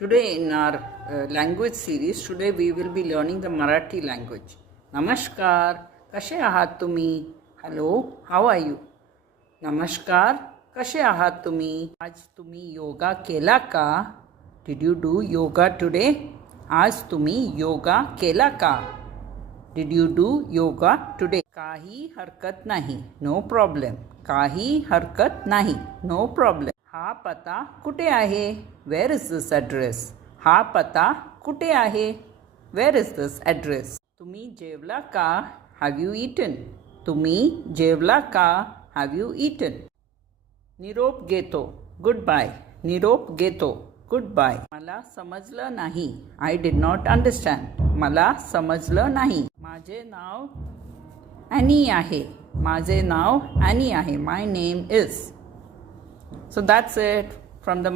Today in our language series, today we will be learning the Marathi language. Namaskar, कसे आहात तुम्ही? Hello, how are you? नमस्कार, कसे आहात तुम्ही? आज तुम्ही योगा केला का? Did you do yoga today? आज तुम्ही योगा केला का? Did you do yoga today? काही हरकत नाही, no problem. काही हरकत नाही, no problem. हा पता कुठे आहे? Where is this address? हा पता कुठे आहे? Where is this address? तुम्ही जेवला का? Have you eaten? तुम्ही जेवला का? Have you eaten? निरोप घेतो. Goodbye. निरोप घेतो. Goodbye. मला समजलं नाही. I did not understand. मला समजलं नाही. माझे नाव ॲनी आहे. माझे नाव ॲनी आहे. My name is. So that's it from the